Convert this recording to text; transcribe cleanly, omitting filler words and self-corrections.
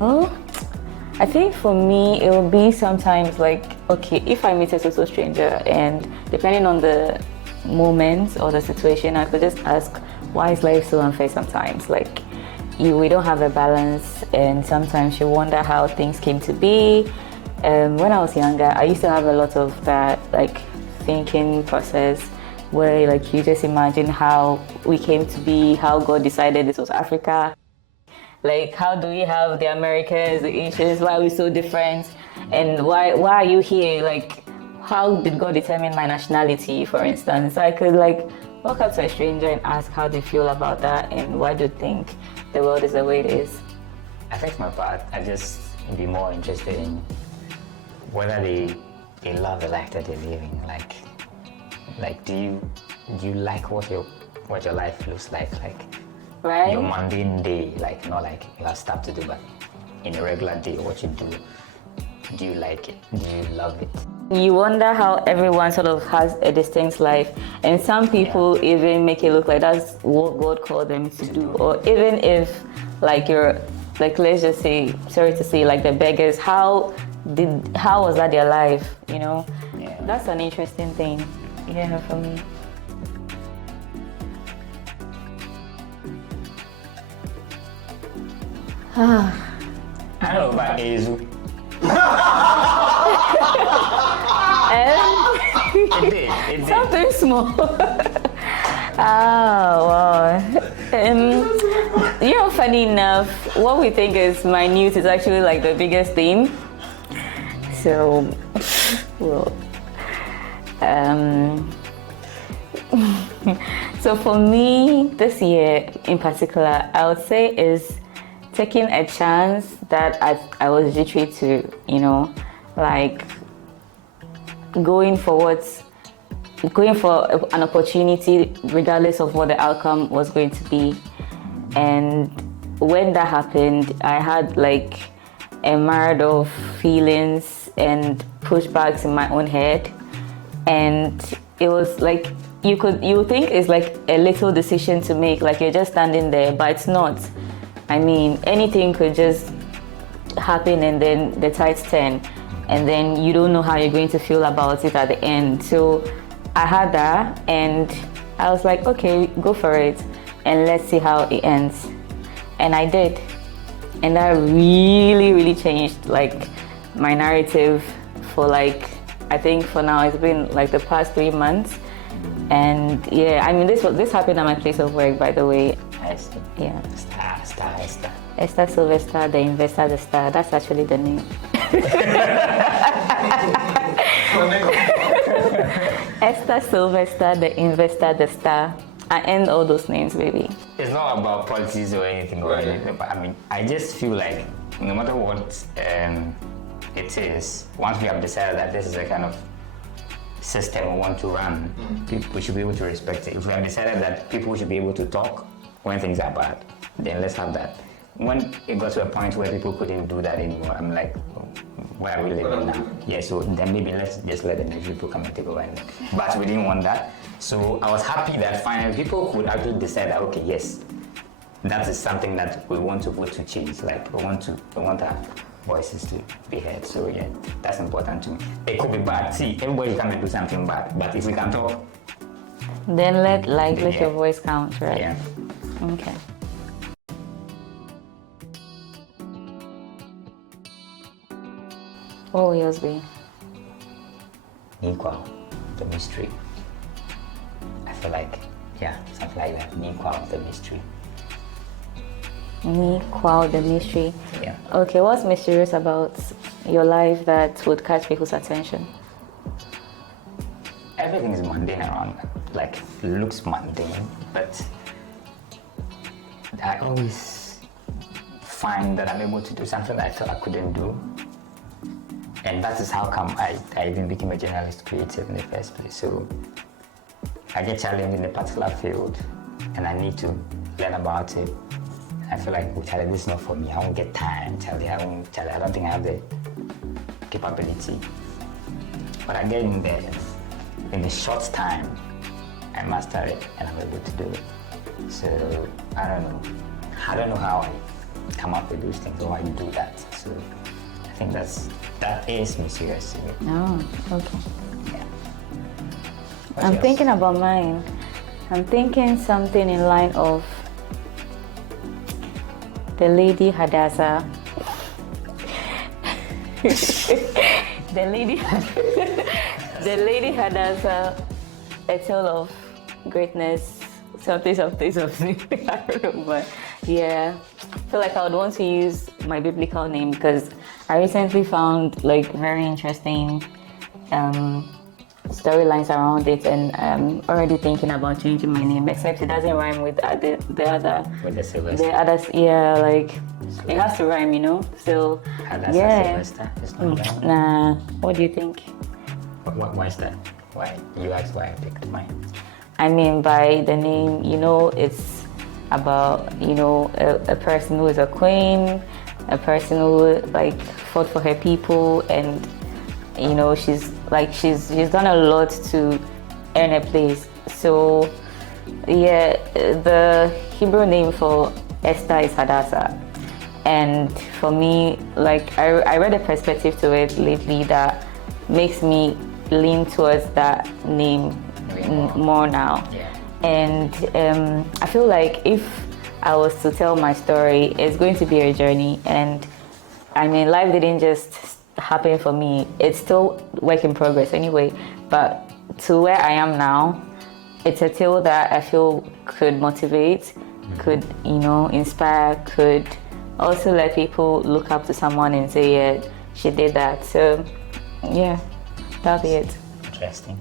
Oh, I think for me, it will be sometimes like, okay, if I meet a total stranger and depending on the moment or the situation, I could just ask, why is life so unfair sometimes? Like, we don't have a balance, and sometimes you wonder how things came to be. When I was younger, I used to have a lot of that, like, thinking process where, like, you just imagine how we came to be, how God decided this was Africa. Like, how do we have the Americans, the Asians? Why are we so different? And why are you here? Like, how did God determine my nationality, for instance? So I could like walk up to a stranger and ask how they feel about that and why do you think the world is the way it is. I think my part, I just be more interested in whether they love the life that they're living. Like do you like what your life looks like? Right? Your mundane day, like not like you have stuff to do, but in a regular day, what you do you like it? Do you love it? You wonder how everyone sort of has a distinct life, and some people even make it look like that's what God called them to do. Or even if, like, you're, like, let's just say, sorry to say, like the beggars, how was that their life? You know, that's an interesting thing. Yeah, for me. I don't know about Azu. It did. Something small. Wow. You know, funny enough, what we think is minute is actually like the biggest thing. So, well, so for me, this year in particular, I would say is taking a chance that I was literally to, you know, like going for an opportunity regardless of what the outcome was going to be. And when that happened, I had like a myriad of feelings and pushbacks in my own head, and it was like you think it's like a little decision to make, like you're just standing there, but it's not. I mean, anything could just happen and then the tides turn, and then you don't know how you're going to feel about it at the end. So I had that, and I was like, okay, go for it, and let's see how it ends. And I did. And that really, really changed like my narrative for like, I think for now it's been like the past 3 months. And yeah, I mean, this happened at my place of work, by the way. I see. Yeah. Star. Esther Sylvester, the investor, the star. That's actually the name. Esther Sylvester, the investor, the star. I end all those names, baby. It's not about politics or anything, but I mean, I just feel like no matter what it is, once we have decided that this is a kind of system we want to run, people should be able to respect it. If we have decided that people should be able to talk when things are bad, then let's have that. When it got to a point where people couldn't do that anymore, I'm like, where are we living now? Yeah, so then maybe let's just let the next people come and take over. But we didn't want that. So I was happy that finally people could actually decide that, okay, yes, that is something that we want to vote to change. Like we want our voices to be heard. So yeah, that's important to me. It could be bad. See, everybody can do something bad, but if we can talk, then let your voice count, right? Yeah. Okay. What will yours be? Equal, the mystery. I feel like, yeah, something like that. Equal, the mystery. Equal, the mystery. Yeah. Okay, what's mysterious about your life that would catch people's attention? Everything is mundane around, like looks mundane, but I always find that I'm able to do something that I thought I couldn't do. And that is how come I even became a journalist creative in the first place. So I get challenged in a particular field and I need to learn about it. I feel like, oh, Charlie, this is not for me. I won't get time, Charlie. I don't think I have the capability. But I get in there, in a short time, I master it and I'm able to do it. So, I don't know. I don't know how I come up with those things or I do that. So I think that is mysterious to me. Oh, okay. Yeah. I'm thinking about mine. I'm thinking something in line of the Lady Hadassah. the Lady Hadassah, a tale of greatness, something. I don't know, but yeah, I feel like I would want to use my biblical name because I recently found like very interesting storylines around it, and I'm already thinking about changing my name, except it doesn't rhyme with the other. With the Sylvester. The others, yeah, like it has to rhyme, you know. So yeah. Sylvester. It's not rhyme. Nah, what do you think? Why is that? Why you asked why I picked mine? I mean, by the name, you know, it's about, you know, a person who is a queen, a person who like fought for her people, and you know, she's done a lot to earn a place. So yeah, the Hebrew name for Esther is Hadassah, and for me, like I read a perspective to it lately that makes me lean towards that name more now. Yeah. And I feel like if I was to tell my story, it's going to be a journey. And I mean, life didn't just happen for me. It's still work in progress anyway. But to where I am now, it's a tale that I feel could motivate, could, you know, inspire, could also let people look up to someone and say, yeah, she did that. So yeah, that'll be it. Interesting.